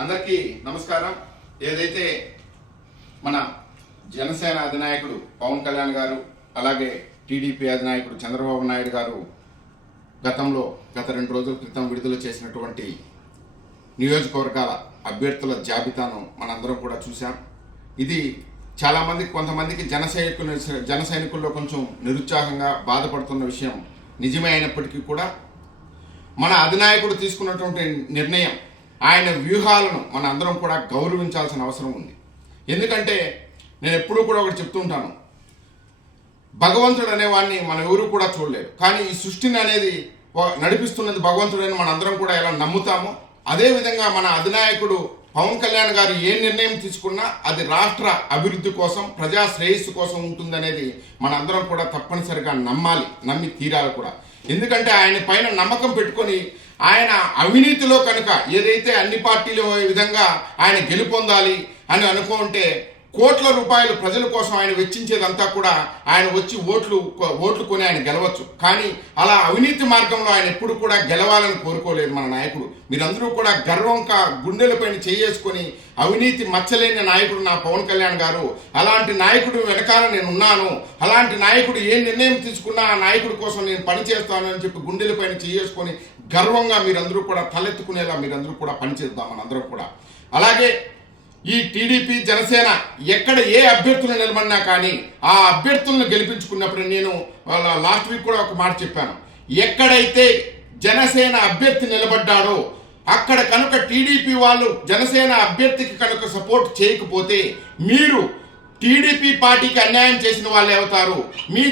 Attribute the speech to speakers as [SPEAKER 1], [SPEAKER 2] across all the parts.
[SPEAKER 1] అందరికీ నమస్కారం. ఏదైతే మన జనసేన అధినాయకుడు పవన్ కళ్యాణ్ గారు అలాగే టీడీపీ అధినాయకుడు చంద్రబాబు నాయుడు గారు గతంలో గత రెండు రోజుల క్రితం విడుదల చేసినటువంటి నియోజకవర్గాల అభ్యర్థుల జాబితాను మనందరం కూడా చూసాం ఇది చాలామంది కొంతమందికి జన సైనికులు జన సైనికుల్లో కొంచెం నిరుత్సాహంగా బాధపడుతున్న విషయం నిజమే అయినప్పటికీ కూడా మన అధినాయకుడు తీసుకున్నటువంటి నిర్ణయం ఆయన వ్యూహాలను మన అందరం కూడా గౌరవించాల్సిన అవసరం ఉంది. ఎందుకంటే నేను ఎప్పుడూ కూడా ఒకటి చెప్తుంటాను భగవంతుడు అనేవాడిని మనం ఎవరు కూడా చూడలేరు కానీ ఈ సృష్టిని అనేది నడిపిస్తున్నది భగవంతుడని మన అందరం కూడా ఎలా నమ్ముతామో అదేవిధంగా మన అధినాయకుడు పవన్ కళ్యాణ్ గారు ఏ నిర్ణయం తీసుకున్నా అది రాష్ట్ర అభివృద్ధి కోసం ప్రజా శ్రేయస్సు కోసం ఉంటుందనేది మన అందరం కూడా తప్పనిసరిగా నమ్మాలి నమ్మి తీరాలి కూడా. ఎందుకంటే ఆయన పైన నమ్మకం పెట్టుకొని ఆయన అవినీతిలో కనుక ఏదైతే అన్ని పార్టీలు విధంగా ఆయన గెలుపొందాలి అని అనుకుంటే కోట్ల రూపాయలు ప్రజల కోసం ఆయన వెచ్చించేదంతా కూడా ఆయన వచ్చి ఓట్లు ఓట్లు కొని ఆయన గెలవచ్చు. కానీ అలా అవినీతి మార్గంలో ఆయన ఎప్పుడు కూడా గెలవాలని కోరుకోలేదు మన నాయకుడు. మీరందరూ కూడా గర్వం కా గుండెలపైన చేసుకొని అవినీతి మచ్చలేని నాయకుడు నా పవన్ కళ్యాణ్ గారు అలాంటి నాయకుడు వెనకాల నేను ఉన్నాను అలాంటి నాయకుడు ఏ నిర్ణయం తీసుకున్నా ఆ నాయకుడి కోసం నేను పనిచేస్తాను అని చెప్పి గుండెలపైన చేసుకొని గర్వంగా మీరందరూ కూడా తలెత్తుకునేలా మీరందరూ కూడా పనిచేద్దాం మనందరం కూడా. అలాగే ఈ టీడీపీ జనసేన ఎక్కడ ఏ అభ్యర్థులు నిలబడినా కానీ ఆ అభ్యర్థులను గెలిపించుకున్నప్పుడు నేను వాళ్ళ లాస్ట్ వీక్ కూడా ఒక మాట చెప్పాను. ఎక్కడైతే జనసేన అభ్యర్థి నిలబడ్డాడో అక్కడ కనుక టీడీపీ వాళ్ళు జనసేన అభ్యర్థికి కనుక సపోర్ట్ చేయకపోతే మీరు టీడీపీ పార్టీకి అన్యాయం చేసిన వాళ్ళే అవుతారు మీ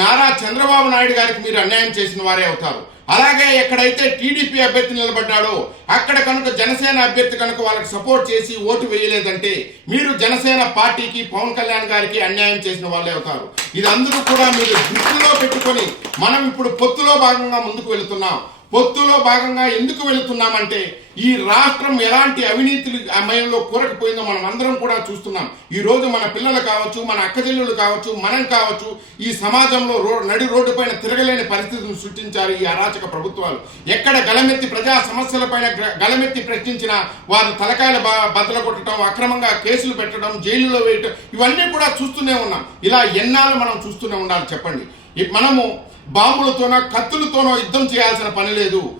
[SPEAKER 1] నారా చంద్రబాబు నాయుడు గారికి మీరు అన్యాయం చేసిన వారే అవుతారు. అలాగే ఎక్కడైతే టీడీపీ అభ్యర్థి నిలబడ్డాడో అక్కడ కనుక జనసేన అభ్యర్థి కనుక వాళ్ళకి సపోర్ట్ చేసి ఓటు వేయలేదంటే మీరు జనసేన పార్టీకి పవన్ కళ్యాణ్ గారికి అన్యాయం చేసిన వాళ్ళే అవుతారు. ఇది అందరూ కూడా మీరు దృష్టిలో పెట్టుకొని మనం ఇప్పుడు పొత్తులో భాగంగా ముందుకు వెళుతున్నాం. పొత్తులో భాగంగా ఎందుకు వెళుతున్నామంటే ఈ రాష్ట్రం ఎలాంటి అవినీతి మయంలో కూరకపోయిందో మనం అందరం కూడా చూస్తున్నాం. ఈ రోజు మన పిల్లలు కావచ్చు మన అక్కచెల్లెలు కావచ్చు మనం కావచ్చు ఈ సమాజంలో రో నడి రోడ్డు పైన తిరగలేని పరిస్థితిని సృష్టించారు ఈ అరాచక ప్రభుత్వాలు. ఎక్కడ గలమెత్తి ప్రజా సమస్యలపైన గలమెత్తి ప్రశ్నించిన వారు తలకాయల బ- బద్దలు కొట్టడం అక్రమంగా కేసులు పెట్టడం జైలులో వేయటం ఇవన్నీ కూడా చూస్తూనే ఉన్నాం. ఇలా ఎన్నాళ్ళు మనం చూస్తూనే ఉండాలి చెప్పండి. మనము బాంబులతోనో కత్తులతోనో యుద్ధం చేయాల్సిన పని లేదు.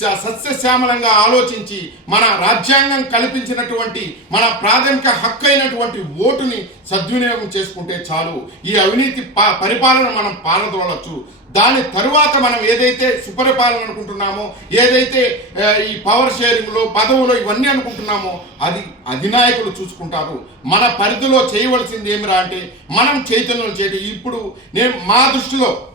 [SPEAKER 1] స- సస్యశ్యామలంగా ఆలోచించి మన రాజ్యాంగం కల్పించినటువంటి మన ప్రాథమిక హక్కు అయినటువంటి ఓటుని సద్వినియోగం చేసుకుంటే చాలు. ఈ అవినీతి ప- పరిపాలన మనం పాలదోలచ్చు దాని తరువాత మనం ఏదైతే సుపరిపాలన అనుకుంటున్నామో ఏదైతే ఈ పవర్ షేరింగ్లో పదవులో ఇవన్నీ అనుకుంటున్నామో అది అధినాయకులు చూసుకుంటారు. మన పరిధిలో చేయవలసింది ఏమిరా అంటే మనం చైతన్యం చేయడం ఇప్పుడు నేను మా దృష్టిలో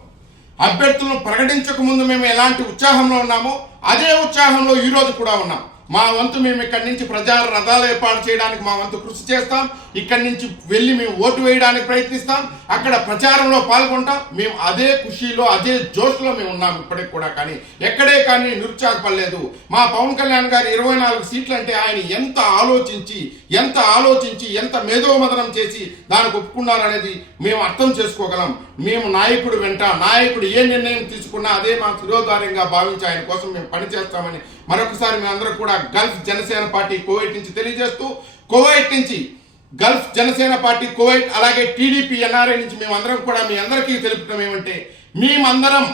[SPEAKER 1] అభ్యర్థులను ప్రకటించక ముందు మేము ఎలాంటి ఉత్సాహంలో ఉన్నామో అదే ఉత్సాహంలో ఈరోజు కూడా ఉన్నాం. మా వంతు మేము ఇక్కడి నుంచి ప్రజా రథాలు ఏర్పాటు చేయడానికి మా వంతు కృషి చేస్తాం. ఇక్కడి నుంచి వెళ్ళి మేము ఓటు వేయడానికి ప్రయత్నిస్తాం. అక్కడ ప్రచారంలో పాల్గొంటాం. మేము అదే ఖుషీలో అదే జోష్లో మేము ఉన్నాం ఇప్పటికి కూడా కానీ ఎక్కడే కానీ నిరుత్సాహపడలేదు. మా పవన్ కళ్యాణ్ గారు ఇరవై నాలుగు సీట్లు అంటే ఆయన ఎంత ఆలోచించి ఎంత ఆలోచించి ఎంత మేధోమదనం చేసి దానికి ఒప్పుకున్నారనేది మేము అర్థం చేసుకోగలం. మేము నాయకుడు వెంట నాయకుడు ఏ నిర్ణయం తీసుకున్నా అదే మా శిరోధార్యంగా భావించి ఆయన కోసం మేము పనిచేస్తామని మరొకసారి మేమందరం అందరూ కూడా గల్ఫ్ జనసేన పార్టీ కోవైట్ నుంచి తెలియజేస్తూ కోవైట్ నుంచి గల్ఫ్ జనసేన పార్టీ కువైట్ అలాగే టీడీపీ ఎన్ఆర్ఐ నుంచి మేమందరం కూడా మీ అందరికీ తెలుపుతాం ఏమంటే మేమందరం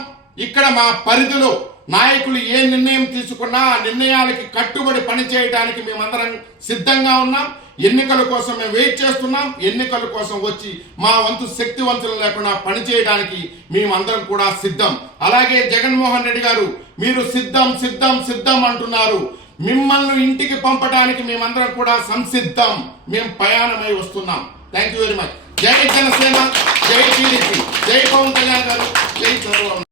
[SPEAKER 1] ఇక్కడ మా పరిధిలో నాయకులు ఏ నిర్ణయం తీసుకున్నా ఆ నిర్ణయాలకి కట్టుబడి పనిచేయడానికి మేమందరం సిద్ధంగా ఉన్నాం. ఎన్నికల కోసం మేము వెయిట్ చేస్తున్నాం. ఎన్నికల కోసం వచ్చి మా వంతు శక్తివంతులు లేకుండా పనిచేయడానికి మేమందరం కూడా సిద్ధం. అలాగే జగన్మోహన్ రెడ్డి గారు మీరు సిద్ధం సిద్ధం సిద్ధం అంటున్నారు. మిమ్మల్ని ఇంటికి పంపడానికి మేమందరం కూడా సంసిద్ధం. మేము ప్రయాణమై వస్తున్నాం. థ్యాంక్ యూ వెరీ మచ్ జై జనసేన జై టీడీపీ. జై పవన్ కళ్యాణ్ గారు. జై చంద్రబాబు